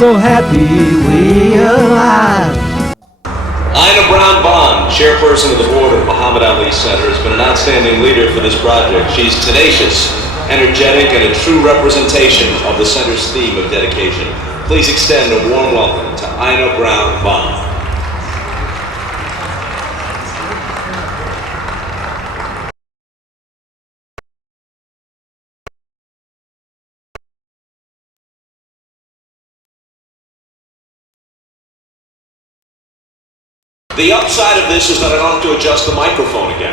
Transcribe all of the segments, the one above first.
so happy we alive. Ina Brown Bond, chairperson of the board of Muhammad Ali Center, has been an outstanding leader for this project. She's tenacious, energetic, and a true representation of the center's theme of dedication. Please extend a warm welcome to Ina Brown Bond. The upside of this is that I don't have to adjust the microphone again.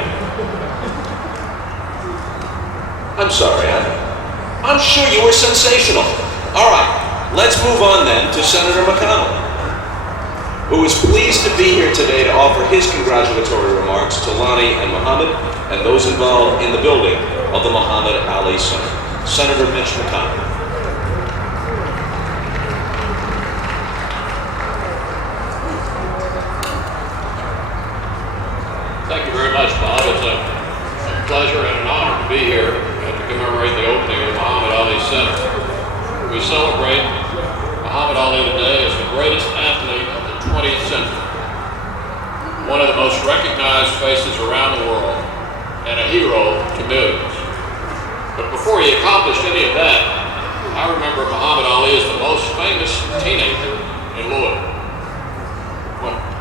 I'm sorry, I'm sure you were sensational. All right, let's move on then to Senator McConnell, who is pleased to be here today to offer his congratulatory remarks to Lonnie and Muhammad and those involved in the building of the Muhammad Ali Center. Senator Mitch McConnell. Thank you very much, Bob. It's a pleasure and an honor to be here to commemorate the opening of the Muhammad Ali Center. We celebrate Muhammad Ali today as the greatest athlete of the 20th century, one of the most recognized faces around the world, and a hero to millions. But before he accomplished any of that, I remember Muhammad Ali as the most famous teenager in Louisville.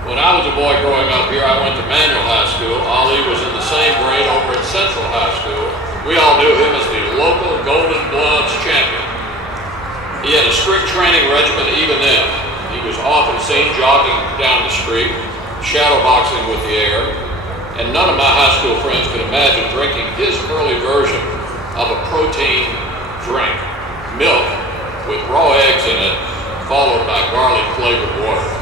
When I was a boy growing up here, I went to Manual High School. Ali was in the same grade over at Central High School. We all knew him as the local Golden Gloves champion. He had a strict training regimen even then. He was often seen jogging down the street, shadow boxing with the air, and none of my high school friends could imagine drinking his early version of a protein drink, milk with raw eggs in it, followed by garlic-flavored water.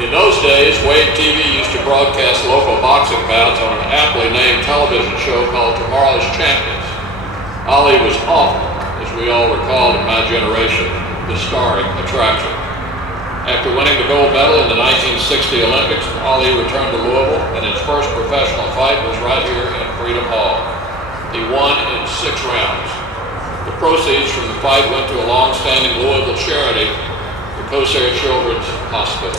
In those days, Wave TV used to broadcast local boxing bouts on an aptly named television show called Tomorrow's Champions. Ali was often, as we all recall in my generation, the starring attraction. After winning the gold medal in the 1960 Olympics, Ali returned to Louisville, and his first professional fight was right here in Freedom Hall. He won in 6 rounds. The proceeds from the fight went to a long-standing Louisville charity, the Kosser Children's Hospital.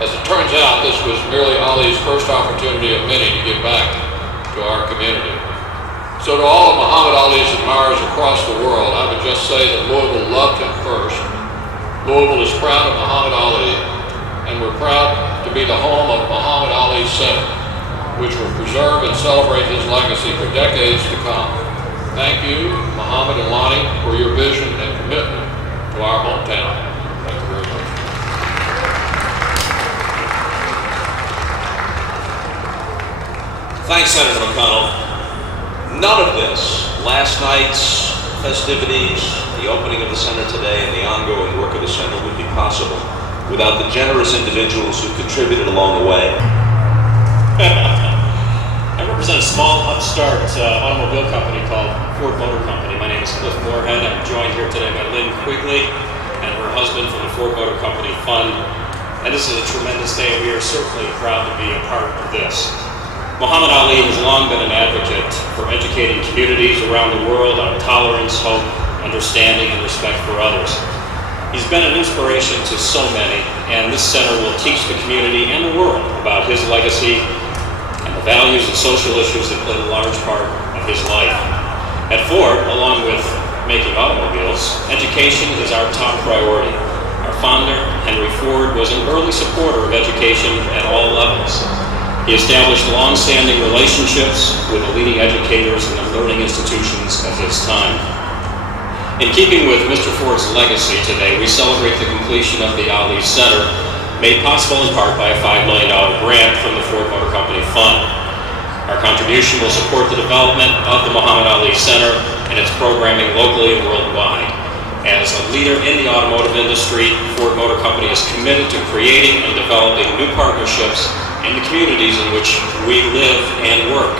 As it turns out, this was merely Ali's first opportunity of many to give back to our community. So to all of Muhammad Ali's admirers across the world, I would just say that Louisville loved him first. Louisville is proud of Muhammad Ali, and we're proud to be the home of Muhammad Ali Center, which will preserve and celebrate his legacy for decades to come. Thank you, Muhammad and Lonnie, for your vision and commitment to our hometown. Thank you very much. Thanks, Senator McConnell. None of this, last night's festivities, the opening of the center today, and the ongoing work of the center would be possible without the generous individuals who contributed along the way. I represent a small upstart automobile company called Ford Motor Company. My name is Cliff Moorhead. I'm joined here today by Lynn Quigley and her husband from the Ford Motor Company Fund. And this is a tremendous day, and we are certainly proud to be a part of this. Muhammad Ali has long been an advocate for educating communities around the world on tolerance, hope, understanding, and respect for others. He's been an inspiration to so many, and this center will teach the community and the world about his legacy and the values and social issues that played a large part of his life. At Ford, along with making automobiles, education is our top priority. Our founder, Henry Ford, was an early supporter of education at all levels. He established long-standing relationships with the leading educators and the learning institutions of his time. In keeping with Mr. Ford's legacy today, we celebrate the completion of the Ali Center, made possible in part by a $5 million grant from the Ford Motor Company Fund. Our contribution will support the development of the Muhammad Ali Center and its programming locally and worldwide. As a leader in the automotive industry, Ford Motor Company is committed to creating and developing new partnerships in the communities in which we live and work.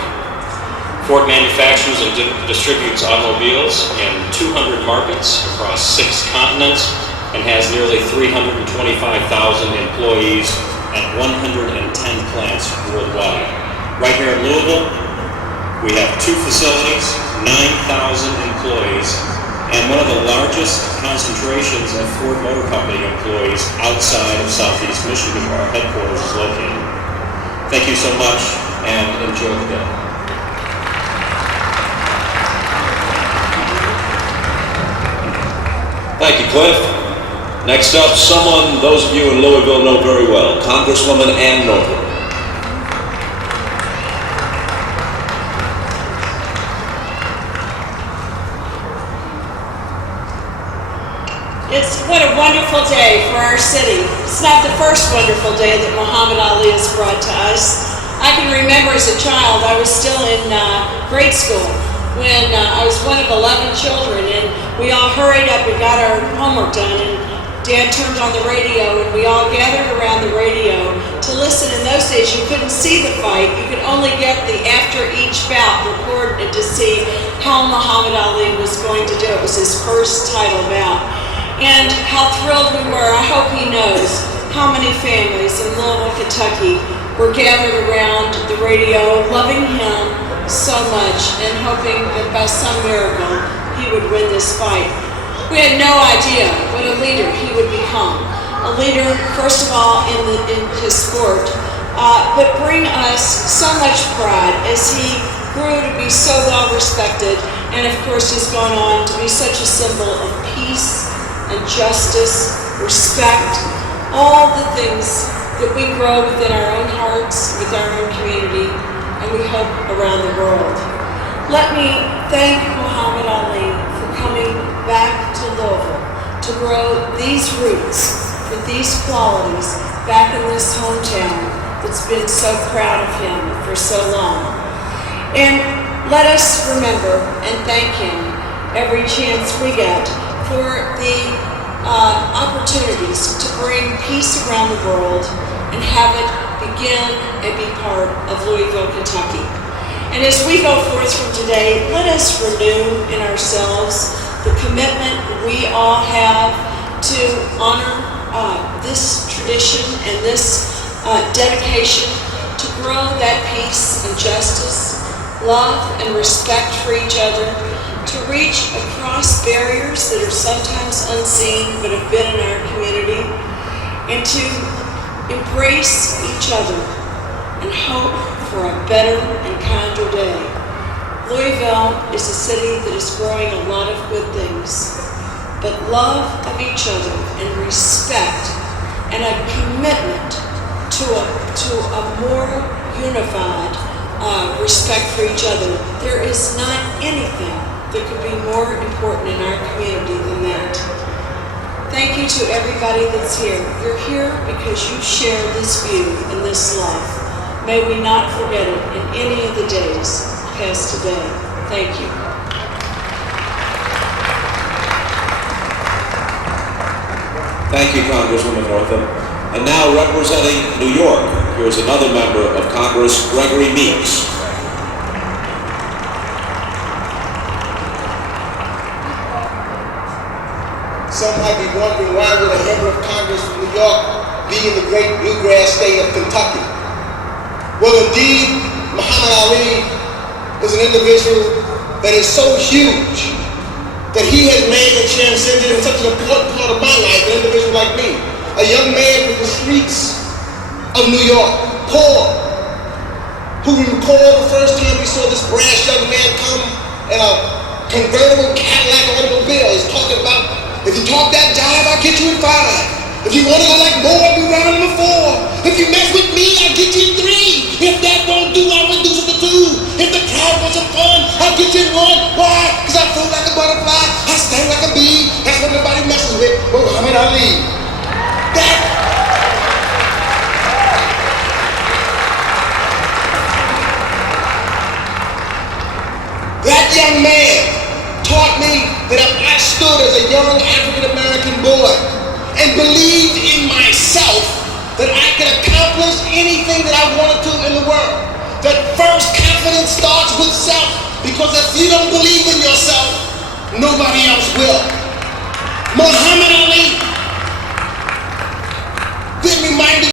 Ford manufactures and distributes automobiles in 200 markets across 6 continents and has nearly 325,000 employees at 110 plants worldwide. Right here in Louisville, we have 2 facilities, 9,000 employees, and one of the largest concentrations of Ford Motor Company employees outside of Southeast Michigan, where our headquarters is located. Thank you so much, and enjoy the day. Thank you, Cliff. Next up, someone those of you in Louisville know very well, Congresswoman Ann Northrup. What a wonderful day for our city. It's not the first wonderful day that Muhammad Ali has brought to us. I can remember as a child, I was still in grade school when I was one of 11 children, and we all hurried up and got our homework done, and Dad turned on the radio, and we all gathered around the radio to listen. In those days, you couldn't see the fight. You could only get the after each bout recorded to see how Muhammad Ali was going to do. It was his first title bout. And how thrilled we were. I hope he knows how many families in Louisville, Kentucky were gathered around the radio, loving him so much and hoping that by some miracle he would win this fight. We had no idea what a leader he would become. A leader, first of all, in his sport, but bring us so much pride as he grew to be so well respected, and of course has gone on to be such a symbol of peace and justice, respect, all the things that we grow within our own hearts, with our own community, and we hope around the world. Let me thank Muhammad Ali for coming back to Louisville to grow these roots with these qualities back in this hometown that's been so proud of him for so long. And let us remember and thank him every chance we get for the opportunities to bring peace around the world and have it begin and be part of Louisville, Kentucky. And as we go forth from today, let us renew in ourselves the commitment we all have to honor this tradition and this dedication to grow that peace and justice, love and respect for each other, to reach across barriers that are sometimes unseen but have been in our community, and to embrace each other and hope for a better and kinder day. Louisville is a city that is growing a lot of good things, but love of each other and respect and a commitment to a more unified respect for each other. There is not anything that could be more important in our community than that. Thank you to everybody that's here. You're here because you share this view and this love. May we not forget it in any of the days past today. Thank you. Thank you, Congresswoman Northrup. And now representing New York, here is another member of Congress, Gregory Meeks. Some might be wondering, why would a member of Congress from New York be in the great bluegrass state of Kentucky? Well, indeed, Muhammad Ali is an individual that is so huge that he has made the transcendent in such an important part of my life, an individual like me, a young man from the streets of New York, poor, who we recall the first time we saw this brash young man come in a convertible Cadillac automobile. He's talking about, if you talk that jive, I'll get you in 5. If you want to go like more, I'll be round number 4. If you mess with me, I'll get you in 3. If that won't do, I'll reduce it to 2. If the crowd wants some fun, I'll get you in 1. Why? Because I float like a butterfly, I sting like a bee. That's what nobody messes with. Muhammad Ali. That young man taught me that if I stood as a young African-American boy and believed in myself, that I could accomplish anything that I wanted to in the world. That first, confidence starts with self, because if you don't believe in yourself, nobody else will. Muhammad Ali then reminded